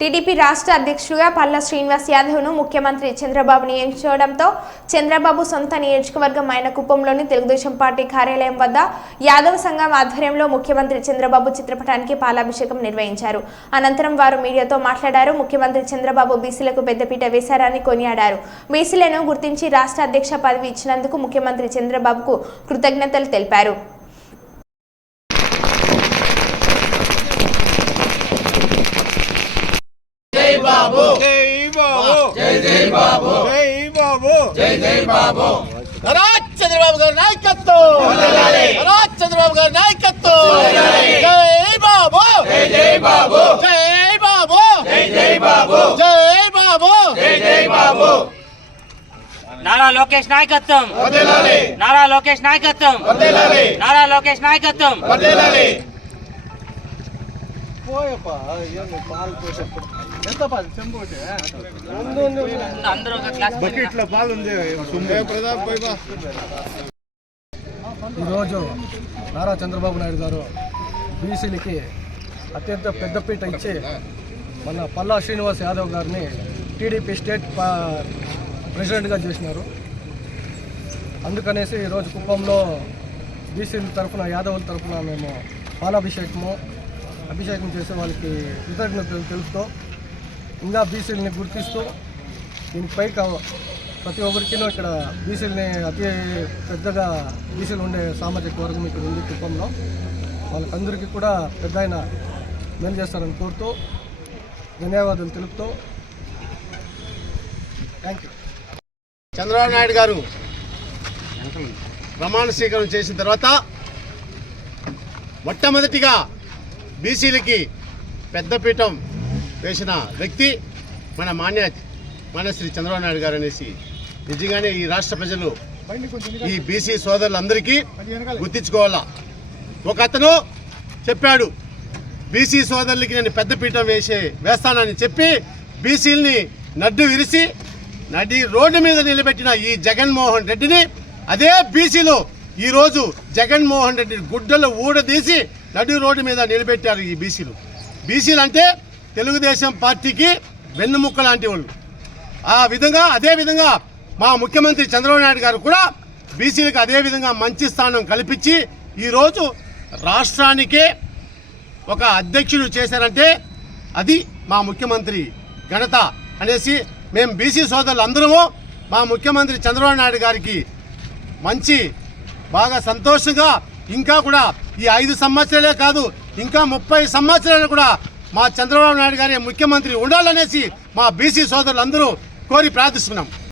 TDP రాష్ట్ర అధ్యక్షుడిగా పల్లా శ్రీనివాస్ యాదవ్ను ముఖ్యమంత్రి చంద్రబాబు నియమించడంతో చంద్రబాబు సొంత నియోజకవర్గం అయిన కుప్పంలోని తెలుగుదేశం పార్టీ కార్యాలయం వద్ద యాదవ్ సంఘం ఆధ్వర్యంలో ముఖ్యమంత్రి చంద్రబాబు చిత్రపటానికి పాలాభిషేకం నిర్వహించారు. అనంతరం వారు మీడియాతో మాట్లాడారు. ముఖ్యమంత్రి చంద్రబాబు బీసీలకు పెద్దపీట వేశారని కొనియాడారు. బీసీలను గుర్తించి రాష్ట్ర అధ్యక్ష పదవి ఇచ్చినందుకు ముఖ్యమంత్రి చంద్రబాబుకు కృతజ్ఞతలు తెలిపారు. बाबू जय बाबू जय जय बाबू जय बाबू जय जय बाबू राज चंद्रबाबू गारी नायकत्व राज चंद्रबाबू गारी नायकत्व जय बाबू जय जय बाबू जय बाबू जय जय बाबू जय बाबू जय जय बाबू नारा लोकेश नायकत्వం వర్ధిల్లాలి नारा लोकेश नायकत्వం వర్ధిల్లాలి नारा लोकेश नायकत्వం వర్ధిల్లాలి పోయప్పా ఏంది పాలు పోసేప్పుడు ఎంత పాలు చెంబోటే అందరూ ఒక గ్లాస్ బకెట్లో పాలు ఉంది ప్రతాప్ పోయిబా. ఈరోజు నారా చంద్రబాబు నాయుడు గారు బీసీలకి అత్యంత పెద్దపీట ఇచ్చి మన పల్లా శ్రీనివాస్ యాదవ్ గారిని టీడీపీ స్టేట్ ప్రెసిడెంట్గా చేసినారు. అందుకనేసి ఈరోజు కుప్పంలో బీసీల తరఫున యాదవుల తరఫున మేము అభిషేకం చేసే వాళ్ళకి కృతజ్ఞతలు తెలుపుతూ ఇంకా బీసీలని గుర్తిస్తూ దీనిపై ప్రతి ఒక్కరికి ఇక్కడ బీసీలని అతి పెద్దగా బీసీలు ఉండే సామాజిక వర్గం ఇక్కడ ఉంది కుప్పంలో. వాళ్ళకందరికీ కూడా పెద్ద ఆయన మేలు చేస్తారని కోరుతూ ధన్యవాదాలు తెలుపుతూ థ్యాంక్ యూ. చంద్రబాబు నాయుడు గారు ప్రమాణ స్వీకారం చేసిన తర్వాత మొట్టమొదటిగా బీసీలకి పెద్దపీఠం వేసిన వ్యక్తి మన శ్రీ చంద్రబాబు నాయుడు గారు అనేసి నిజంగానే ఈ రాష్ట్ర ప్రజలు ఈ బీసీ సోదరులందరికీ గుర్తించుకోవాలా. ఒక అతను చెప్పాడు బీసీ సోదరులకి నేను పెద్దపీఠం వేస్తానని చెప్పి బీసీలని నడ్డు విరిసి నడి రోడ్డు మీద నిలబెట్టిన ఈ జగన్మోహన్ రెడ్డిని అదే బీసీలు ఈరోజు జగన్మోహన్ రెడ్డి గుడ్డలు ఊడదీసి నడి రోడ్డు మీద నిలబెట్టారు. ఈ బీసీలు అంటే తెలుగుదేశం పార్టీకి వెన్నుముక్క లాంటి వాళ్ళు. అదే విధంగా మా ముఖ్యమంత్రి చంద్రబాబు నాయుడు గారు కూడా బీసీలకు అదే విధంగా మంచి స్థానం కల్పించి ఈరోజు రాష్ట్రానికే ఒక అధ్యక్షుడు చేశారంటే అది మా ముఖ్యమంత్రి ఘనత అనేసి మేము బీసీ సోదరులు అందరము మా ముఖ్యమంత్రి చంద్రబాబు నాయుడు గారికి బాగా సంతోషంగా ఇంకా కూడా ఈ 5 సంవత్సరాలే కాదు ఇంకా 30 సంవత్సరాలు కూడా మా చంద్రబాబు నాయుడు గారి ముఖ్యమంత్రి ఉండాలనేసి మా బీసీ సోదరులందరూ కోరి ప్రార్థిస్తున్నాం.